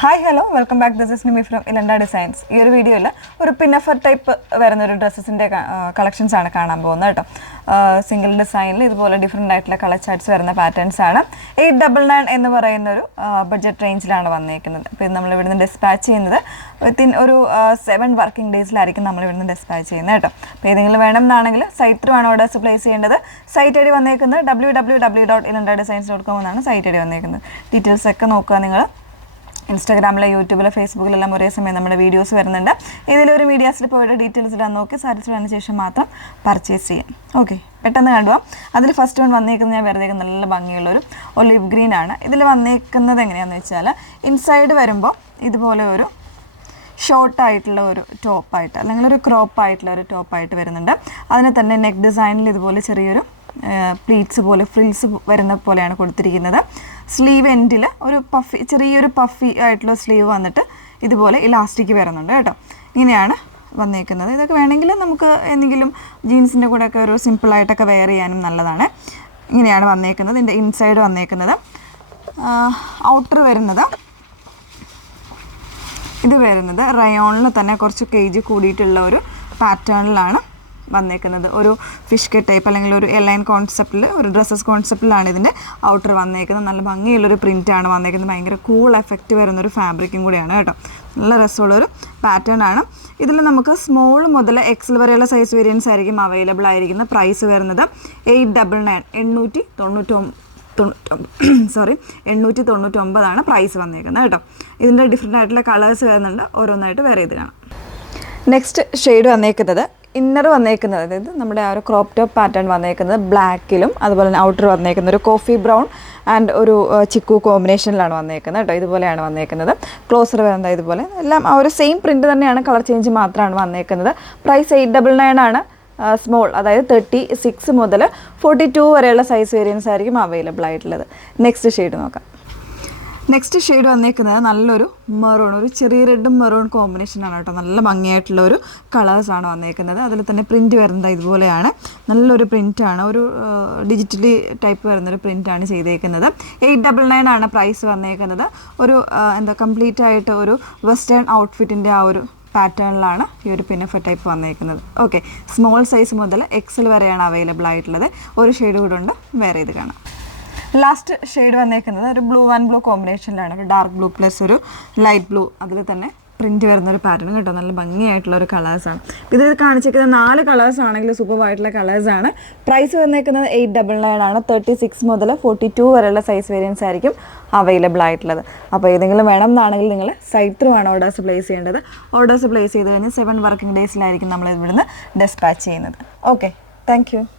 Hi hello welcome back. This is Nimi from Ilanda designs. ഈ ഒരു വീഡിയോയിൽ ഒരു പിന്നഫർ ടൈപ്പ് വരുന്നൊരു ഡ്രസ്സസിൻ്റെ കളക്ഷൻസ് ആണ് കാണാൻ പോകുന്നത് കേട്ടോ. സിംഗിൾ ഡിസൈനിൽ ഇതുപോലെ ഡിഫറെൻ്റ് ആയിട്ടുള്ള കളർ ചാർട്ട്സ് വരുന്ന പാറ്റേൺസ് ആണ്. 899 എന്ന് പറയുന്നൊരു ബഡ്ജറ്റ് റേഞ്ചിലാണ് വന്നിരിക്കുന്നത്. അപ്പോൾ ഇത് നമ്മൾ ഇവിടുന്ന് ഡിസ്പാച്ച് ചെയ്യുന്നത് വിത്തിൻ ഒരു 7 വർക്കിംഗ് ഡേയ്സിലായിരിക്കും നമ്മൾ ഇവിടുന്ന് ഡിസ്പാച്ച് ചെയ്യുന്നത് കേട്ടോ. അപ്പോൾ ഏതെങ്കിലും വേണം എന്നാണെങ്കിൽ സൈറ്റ് ത്രൂ ആണ് ഓർഡേഴ്സ് പ്ലേസ് ചെയ്യേണ്ടത്. സൈറ്റ് ഐ ഡി വന്നേക്കുന്നത് www.ilandadesigns.com എന്നാണ് സൈറ്റ് ഐ ഡി വന്നേക്കുന്നത്. ഡീറ്റെയിൽസ് ഒക്കെ നോക്കുക നിങ്ങൾ. ഇൻസ്റ്റാഗ്രാമിൽ, യൂട്യൂബിൽ, ഫേസ്ബുക്കിലെല്ലാം ഒരേ സമയം നമ്മുടെ വീഡിയോസ് വരുന്നുണ്ട്. ഇതിലൊരു മീഡിയാസിൽ പോയിട്ട് ഡീറ്റെയിൽസ് ഇടാൻ നോക്കി സാറ്റിസ്ഫൈഡ് ആയതിനു ശേഷം മാത്രം പർച്ചേസ് ചെയ്യാം. ഓക്കെ, പെട്ടെന്ന് കണ്ടുപോകാം. അതിൽ ഫസ്റ്റ് വൺ വന്നേക്കുന്നത് ഞാൻ വെറുതെ നല്ല ഭംഗിയുള്ളൊരു ഒലിവ് ഗ്രീൻ ആണ്. ഇതിൽ വന്നേക്കുന്നത് എങ്ങനെയാണെന്ന് വെച്ചാൽ ഇൻസൈഡ് വരുമ്പോൾ ഇതുപോലെ ഒരു ഷോർട്ടായിട്ടുള്ള ഒരു ടോപ്പായിട്ട് അല്ലെങ്കിൽ ഒരു ക്രോപ്പായിട്ടുള്ള ഒരു ടോപ്പായിട്ട് വരുന്നുണ്ട്. അതിന് തന്നെ നെക്ക് ഡിസൈനിൽ ഇതുപോലെ ചെറിയൊരു പ്ലീറ്റ്സ് പോലെ ഫ്രിൽസ് വരുന്ന പോലെയാണ് കൊടുത്തിരിക്കുന്നത്. സ്ലീവ് എൻഡിൽ ഒരു ചെറിയൊരു പഫി ആയിട്ടുള്ള സ്ലീവ് വന്നിട്ട് ഇതുപോലെ ഇലാസ്റ്റിക് വരുന്നുണ്ട് കേട്ടോ. ഇങ്ങനെയാണ് വന്നേക്കുന്നത്. ഇതൊക്കെ വേണമെങ്കിൽ നമുക്ക് എന്തെങ്കിലും ജീൻസിൻ്റെ കൂടെയൊക്കെ ഒരു സിമ്പിളായിട്ടൊക്കെ വെയർ ചെയ്യാനും നല്ലതാണ്. ഇങ്ങനെയാണ് വന്നേക്കുന്നത്. ഇതിൻ്റെ ഇൻസൈഡ് വന്നേക്കുന്നത്. ഔട്ടർ വരുന്നത് ഇത് വരുന്നത് റയോണിൽ തന്നെ കുറച്ച് കേജ് കൂടിയിട്ടുള്ള ഒരു പാറ്റേണിലാണ് വന്നേക്കുന്നത്. ഒരു ഫിഷ് കട്ട് ടൈപ്പ് അല്ലെങ്കിൽ ഒരു എലൈൻ കോൺസെപ്റ്റിൽ ഒരു ഡ്രസ്സസ് കോൺസെപ്റ്റിലാണ് ഇതിൻ്റെ ഔട്ടർ വന്നേക്കുന്നത്. നല്ല ഭംഗിയുള്ളൊരു പ്രിൻ്റാണ് വന്നേക്കുന്നത്. ഭയങ്കര കൂൾ എഫക്റ്റ് വരുന്നൊരു ഫാബ്രിക്കും കൂടിയാണ് കേട്ടോ. നല്ല രസമുള്ളൊരു പാറ്റേൺ ആണ്. ഇതിൽ നമുക്ക് സ്മോൾ മുതൽ എക്സൽ വരെയുള്ള സൈസ് വേരിയൻസ് ആയിരിക്കും അവൈലബിൾ ആയിരിക്കുന്നത്. പ്രൈസ് വരുന്നത് 899 പ്രൈസ് വന്നേക്കുന്നത് കേട്ടോ. ഇതിൻ്റെ ഡിഫറെൻ്റ് ആയിട്ടുള്ള കളേഴ്സ് വരുന്നുണ്ട്. ഓരോന്നായിട്ട് വേറെ ഇത് കാണാം. നെക്സ്റ്റ് ഷെയ്ഡ് വന്നേക്കുന്നത് ഇന്നർ വന്നേക്കുന്നത്, അതായത് നമ്മുടെ ആ ഒരു ക്രോപ്പ് ടോപ്പ് പാറ്റേൺ വന്നേക്കുന്നത് ബ്ലാക്കിലും അതുപോലെ തന്നെ ഔട്ടർ വന്നേക്കുന്നത് ഒരു കോഫി ബ്രൗൺ ആൻഡ് ഒരു ചിക്കു കോമ്പിനേഷനിലാണ് വന്നേക്കുന്നത് കേട്ടോ. ഇതുപോലെയാണ് വന്നേക്കുന്നത്. ക്ലോസർ വരുന്നത് ഇതുപോലെ എല്ലാം ആ ഒരു സെയിം പ്രിൻറ്റ് തന്നെയാണ്, കളർ ചേഞ്ച് മാത്രമാണ് വന്നേക്കുന്നത്. പ്രൈസ് 899 ആണ്. സ്മോൾ അതായത് 36 മുതൽ 42 വരെയുള്ള സൈസ് വേരിയൻസ് ആയിരിക്കും അവൈലബിൾ ആയിട്ടുള്ളത്. നെക്സ്റ്റ് ഷെയ്ഡ് നോക്കാം. നെക്സ്റ്റ് ഷെയ്ഡ് വന്നേക്കുന്നത് നല്ലൊരു മെറൂൺ, ഒരു ചെറിയ റെഡും മെറൂൺ കോമ്പിനേഷനാണ് കേട്ടോ. നല്ല ഭംഗിയായിട്ടുള്ള ഒരു കളേഴ്സാണ് വന്നേക്കുന്നത്. അതിൽ തന്നെ പ്രിൻറ്റ് വരുന്നത് ഇതുപോലെയാണ്. നല്ലൊരു പ്രിൻറ്റാണ്, ഒരു ഡിജിറ്റലി ടൈപ്പ് വരുന്നൊരു പ്രിൻറ്റാണ് ചെയ്തേക്കുന്നത്. 899 ആണ് പ്രൈസ് വന്നേക്കുന്നത്. ഒരു കംപ്ലീറ്റ് ആയിട്ട് ഒരു വെസ്റ്റേൺ ഔട്ട്ഫിറ്റിൻ്റെ ആ ഒരു പാറ്റേണിലാണ് ഈ ഒരു പിന്നഫർ ടൈപ്പ് വന്നേക്കുന്നത്. ഓക്കെ, സ്മോൾ സൈസ് മുതൽ എക്സൽ വരെയാണ് അവൈലബിൾ ആയിട്ടുള്ളത്. ഒരു ഷെയ്ഡ് കൂടെ ഉണ്ട്, വേറെ ഇത് കാണാം. ലാസ്റ്റ് ഷെയ്ഡ് വന്നേക്കുന്നത് ഒരു ബ്ലൂ ആൻഡ് ബ്ലൂ കോമ്പിനേഷനിലാണ്. ഒരു ഡാർക്ക് ബ്ലൂ പ്ലസ് ഒരു ലൈറ്റ് ബ്ലൂ, അതിൽ തന്നെ പ്രിൻറ്റ് വരുന്നൊരു പാറ്റേൺ കേട്ടോ. നല്ല ഭംഗിയായിട്ടുള്ള ഒരു കളേഴ്സാണ്. ഇത് കാണിച്ചിരിക്കുന്നത് 4 കളേഴ്സ് ആണെങ്കിൽ സൂപ്പറായിട്ടുള്ള കളേഴ്സാണ്. പ്രൈസ് വന്നേക്കുന്നത് 899 ആണ്. 36 മുതൽ 42 വരെയുള്ള സൈസ് വേരിയൻസ് ആയിരിക്കും അവൈലബിൾ ആയിട്ടുള്ളത്. അപ്പോൾ ഏതെങ്കിലും വേണം എന്നാണെങ്കിൽ നിങ്ങൾ സൈറ്റ് ത്രൂ ആണ് ഓർഡേഴ്സ് പ്ലേസ് ചെയ്യേണ്ടത്. ഓർഡേഴ്സ് പ്ലേസ് ചെയ്ത് കഴിഞ്ഞാൽ 7 വർക്കിംഗ് ഡേയ്സിലായിരിക്കും നമ്മൾ ഇവിടുന്ന് ഡിസ്പാച്ച് ചെയ്യുന്നത്. Okay, thank you.